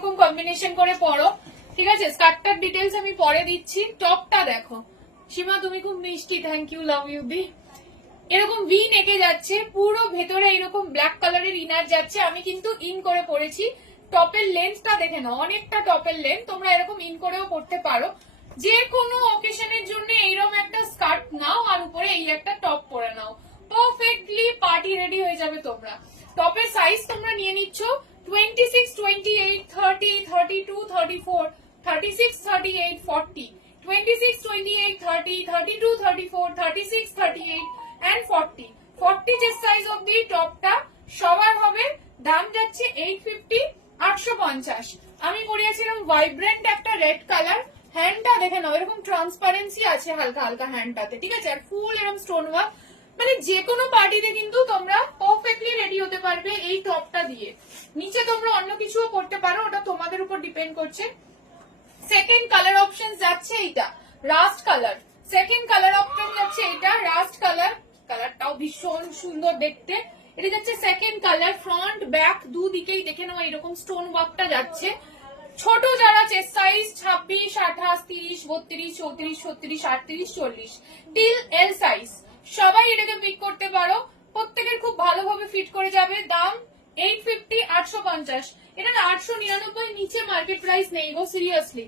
এরকম কম্বিনেশন করে পরো, ঠিক আছে। স্কার্টটার ডিটেলস আমি পরে দিচ্ছি। টপটা দেখো, সীমা তুমি খুব মিষ্টি, থ্যাংক ইউ, লাভ ইউ দি। এরকম ভি নেকে যাচ্ছে, পুরো ভেতরে এরকম ব্ল্যাক কালারের ইনার যাচ্ছে। আমি কিন্তু ইন করে পরেছি। টপের লেন্থটা দেখে নাও, অনেকটা টপের লেন্থ, তোমরা এরকম ইন করেও পড়তে পারো। যে কোনো অকেশনের জন্য এইরকম একটা স্কার্ট নাও আর উপরে এই একটা টপ পরে নাও, পারফেক্টলি পার্টি রেডি হয়ে যাবে তোমরা। টপের সাইজ তোমরা নিয়ে নিচ্ছ 26, 28, 30, 32, 34, 36, 38, 40, 26, 28, 30, 32, 34, 36, 38 and 40 চেস্ট সাইজ অবধি টপটা সবার হবে। দাম যাচ্ছে 850, 850। আমি পরিয়েছিলাম ভাইব্রেন্ট একটা রেড কালার। হ্যান্ডটা দেখে নাও, এরকম ট্রান্সপারেন্সি আছে হালকা হালকা হ্যান্ডটাতে, ঠিক আছে। আর ফুল এরকম স্টোন ওয়ার্ক, মানে যে কোনো পার্টিতে কিন্তু তোমরা পারফেক্টলি রেডি হতে পারবে এই টপটা দিয়ে। নিচে তোমরা অন্য কিছুও করতে পারো, ওটা তোমাদের উপর ডিপেন্ড করছে। সেকেন্ড কালার অপশন যাচ্ছে এইটা rushed colour. Second colour option যাচ্ছে এইটা রাস্ট কালার। কালারটাও ভীষণ সুন্দর দেখতে। এটা যাচ্ছে সেকেন্ড কালার। ফ্রন্ট ব্যাক দুদিকেই দেখে নাও এরকম স্টোন ওয়ার্কটা যাচ্ছে। ছোট যারা chest size 26, 28, 30, 32, 34, 36, 38, 40 till L size সবাই এটাকে পিক করতে পারো। প্রত্যেকের খুব ভালোভাবে ফিট করে যাবে। দাম 850, 850। এটা না 899 নিচে মার্কেট প্রাইস নেই গো, সিরিয়াসলি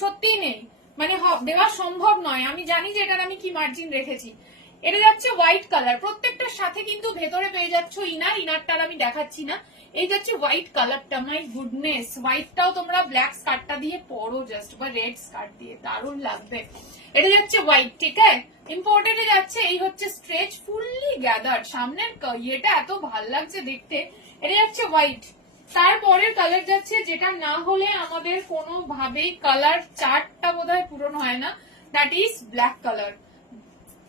সত্যি নেই, মানে দেওয়া সম্ভব নয়। আমি জানি যে এটার আমি কি মার্জিন রেখেছি। এটা যাচ্ছে হোয়াইট কালার। প্রত্যেকটার সাথে কিন্তু ভেতরে পেয়ে যাচ্ছ ইনার। ইনারটার আমি দেখাচ্ছি না। এই যাচ্ছে হোয়াইট কালারটা, মাই গুডনেস। হোয়াইটটাও তোমরা ব্ল্যাক স্কার্টটা দিয়ে পরো জাস্ট, বা রেড স্কার্ট দিয়ে দারুণ লাগবে। এটা যাচ্ছে হোয়াইট, ঠিক আছে। ইম্পোর্টেডে যাচ্ছে এই হচ্ছে স্ট্রেচ ফুললি গ্যাদার্ড, সামনের ইয়েটা এত ভাল লাগছে দেখতে। এটা যাচ্ছে হোয়াইট। তারপরের কালার যাচ্ছে যেটা না হলে আমাদের কোনোভাবেই কালার চার্টটা বোধহয় পূরণ হয় না, দ্যাট ইজ ব্ল্যাক কালার।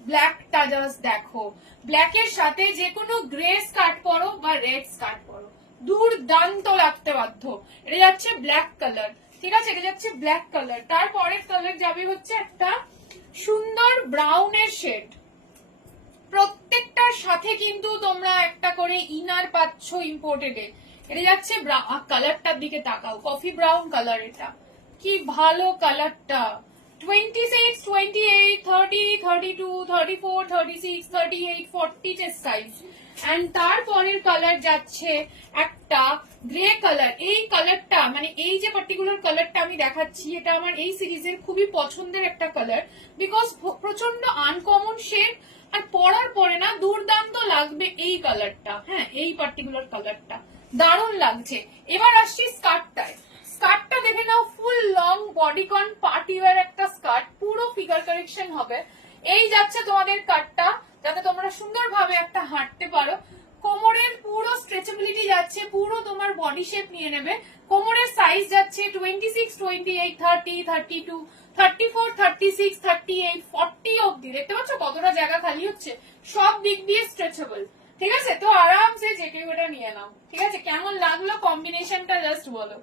ব্ল্যাকটা জাস্ট দেখো, ব্ল্যাকের সাথে যে কোনো গ্রে স্কার্ট পরো বা রেড স্কার্ট পরো, দুর্দান্ত লাগতে বাধ্য। এটা যাচ্ছে ব্ল্যাক কালার, ঠিক আছে। এটা যাচ্ছে ব্ল্যাক কালার। তারপরের কালার যাবে হচ্ছে একটা সুন্দর ব্রাউনের শেড। প্রত্যেকটার সাথে কিন্তু তোমরা একটা করে ইনার পাচ্ছ ইম্পোর্টেডে। এটা যাচ্ছে কালারটার দিকে তাকাও, কফি ব্রাউন কালার। এটা কি ভালো কালারটা। 26, 28, 30, 32, 34, 36, 38, 40 চেস্ট সাইজ। এন্ড তারপরের কালার যাচ্ছে একটা গ্রে কালার। এই কালারটা মানে এই যে পার্টিকুলার কালারটা আমি দেখাচ্ছি, এটা আমার এই সিরিজের খুবই পছন্দের একটা কালার, বিকজ প্রচন্ড আনকমন শেড। আর পরার পরে না দুর্দান্ত লাগবে এই কালারটা। হ্যাঁ, এই পার্টিকুলার কালারটা দারুণ লাগছে। এবার আসছি স্কার্টটায়। স্কার্টটা দেখে নাও, full long bodycon party wear একটা স্কার্ট, পুরো ফিগার কারেকশন হবে। এই যাচ্ছে তোমাদের কাটটা, যাতে তোমরা সুন্দরভাবে একটা হাঁটতে পারো। কোমরের পুরো স্ট্রেচেবিলিটি যাচ্ছে, পুরো তোমার বডি শেপ নিয়ে নেবে। কোমরের সাইজ যাচ্ছে 26, 28, 30, 32, 34, 36, 38, 40 অব্দি। দেখতে পাচ্ছ কতটা জায়গা খালি হচ্ছে, সব দিক দিয়ে স্ট্রেচেবল, ঠিক আছে। তো আরামসে যে কেউ এটা নিয়ে নাও, ঠিক আছে। কেমন লাগলো কম্বিনেশনটা জাস্ট বলো।